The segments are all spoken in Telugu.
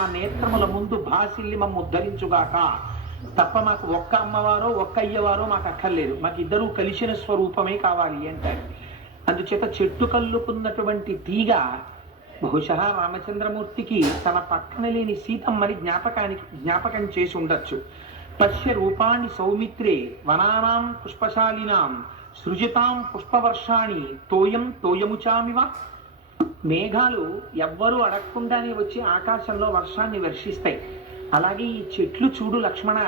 ఆ నేత్రముల ముందు భాసిల్లి మమ్ము ఉద్ధరించుగాక. తప్ప మాకు ఒక్క అమ్మవారో ఒక్క అయ్యవారో మాకు అక్కర్లేదు, మాకు ఇద్దరూ కలిసిన స్వరూపమే కావాలి అంటారు. అందుచేత చెట్టు కల్లుకున్నటువంటి తీగ బహుశా రామచంద్రమూర్తికి తన పక్కన లేని సీతమ్మని జ్ఞాపకం చేసి ఉండొచ్చు. పశ్య రూపాన్ని సౌమిత్రే వనానాం పుష్పశాలినాం సృజితాం పుష్పవర్షాణి తోయం తోయముచామివ. మేఘాలు ఎవ్వరూ అడగకుండానే వచ్చి ఆకాశంలో వర్షాన్ని వర్షిస్తాయి. అలాగే ఈ చెట్లు చూడు లక్ష్మణ,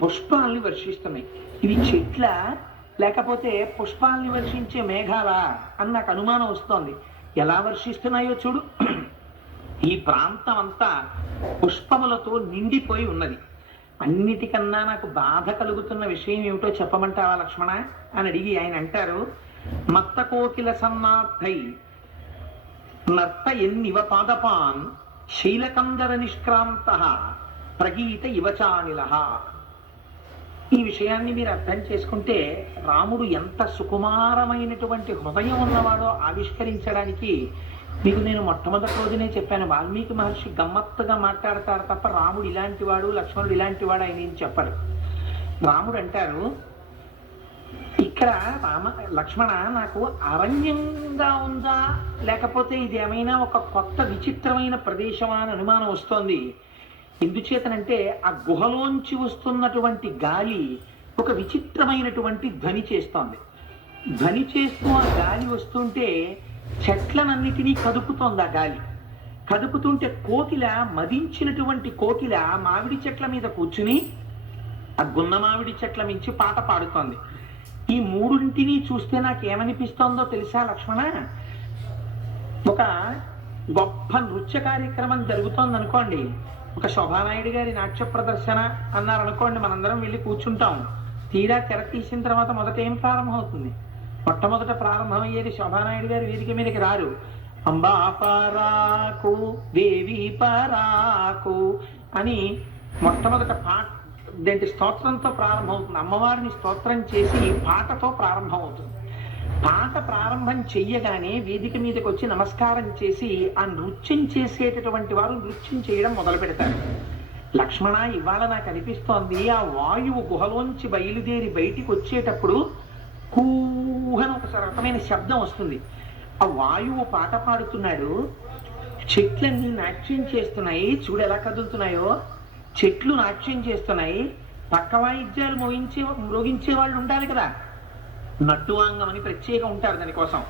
పుష్పాలని వర్షిస్తున్నాయి. ఇవి చెట్ల లేకపోతే పుష్పాలని వర్షించే మేఘాలా అని నాకు అనుమానం వస్తోంది. ఎలా వర్షిస్తున్నాయో చూడు. ఈ ప్రాంతం అంతా పుష్పములతో నిండిపోయి ఉన్నది. అన్నిటికన్నా నాకు బాధ కలుగుతున్న విషయం ఏమిటో చెప్పమంటావా లక్ష్మణ అని అడిగి ఆయన అంటారు, మత్త కోకిల సన్నార్థై నర్త ఎన్నివ పాదపాన్ శైలకందర నిష్క్రాంత ప్రగీత ఇవచానిల. ఈ విషయాన్ని మీరు అర్థం చేసుకుంటే రాముడు ఎంత సుకుమారమైనటువంటి హృదయం ఉన్నవాడో ఆవిష్కరించడానికి మీకు నేను మొట్టమొదటి రోజునే చెప్పాను. వాల్మీకి మహర్షి గమ్మత్తుగా మాట్లాడతారు తప్ప రాముడు ఇలాంటి వాడు లక్ష్మణుడు ఇలాంటి వాడు ఆయన ఏం చెప్పరు. రాముడు అంటారు, ఇక్కడ లక్ష్మణ నాకు అరణ్యంగా ఉందా లేకపోతే ఇది ఏమైనా ఒక కొత్త విచిత్రమైన ప్రదేశమా అని అనుమానం వస్తోంది. ఎందుచేతనంటే ఆ గుహలోంచి వస్తున్నటువంటి గాలి ఒక విచిత్రమైనటువంటి ధ్వని చేస్తోంది. ధ్వని చేస్తూ ఆ గాలి వస్తుంటే చెట్లనన్నిటినీ కదుపుతోంది. ఆ గాలి కదుపుతుంటే కోకిల, మదించినటువంటి కోకిల మామిడి చెట్ల మీద కూర్చుని ఆ గున్న మామిడి చెట్ల మించి పాట పాడుతోంది. ఈ మూడింటిని చూస్తే నాకేమనిపిస్తోందో తెలుసా లక్ష్మణ, ఒక గొప్ప నృత్య కార్యక్రమం జరుగుతోంది అనుకోండి. ఒక శోభానాయుడు గారి నాట్య ప్రదర్శన అన్నారనుకోండి, మనందరం వెళ్ళి కూర్చుంటాం. తీరా తెర తీసిన తర్వాత మొదట ఏం ప్రారంభం అవుతుంది? మొట్టమొదట ప్రారంభమయ్యేది శోభానాయుడు గారు వేదిక మీదకి రారు. అంబా పరాకు దేవి పరాకు అని మొట్టమొదట దేంటి స్తోత్రంతో ప్రారంభమవుతుంది. అమ్మవారిని స్తోత్రం చేసి పాటతో ప్రారంభమవుతుంది. పాట ప్రారంభం చెయ్యగానే వేదిక మీదకి వచ్చి నమస్కారం చేసి ఆ నృత్యం చేసేటటువంటి వారు నృత్యం చేయడం మొదలు పెడతారు. లక్ష్మణ, ఇవాళ నాకు అనిపిస్తోంది ఆ వాయువు గుహలోంచి బయలుదేరి బయటికి వచ్చేటప్పుడు కూహన ఒక రకమైన శబ్దం వస్తుంది. ఆ వాయువు పాట పాడుతున్నాడు, చెట్లన్నీ నాట్యం చేస్తున్నాయి. చూడు ఎలా కదులుతున్నాయో. చెట్లు నాట్యం చేస్తున్నాయి. పక్క వాయిద్యాలు మ్రోగించే వాళ్ళు ఉండాలి కదా. నట్టువాంగం అని ప్రత్యేకం ఉంటారు దానికోసం.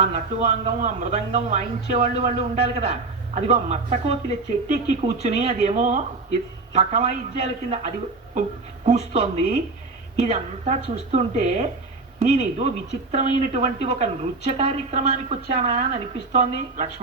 ఆ నట్టువాంగం ఆ మృదంగం వాయించే వాళ్ళు ఉండాలి కదా. అదిగో మత్తకోకిల చెట్టెక్కి కూర్చుని అదేమో పక్క వాయిద్యాల కింద అది కూస్తోంది. ఇదంతా చూస్తుంటే నేను ఏదో విచిత్రమైనటువంటి ఒక నృత్య కార్యక్రమానికి వచ్చానా అని అనిపిస్తోంది లక్ష్మణ.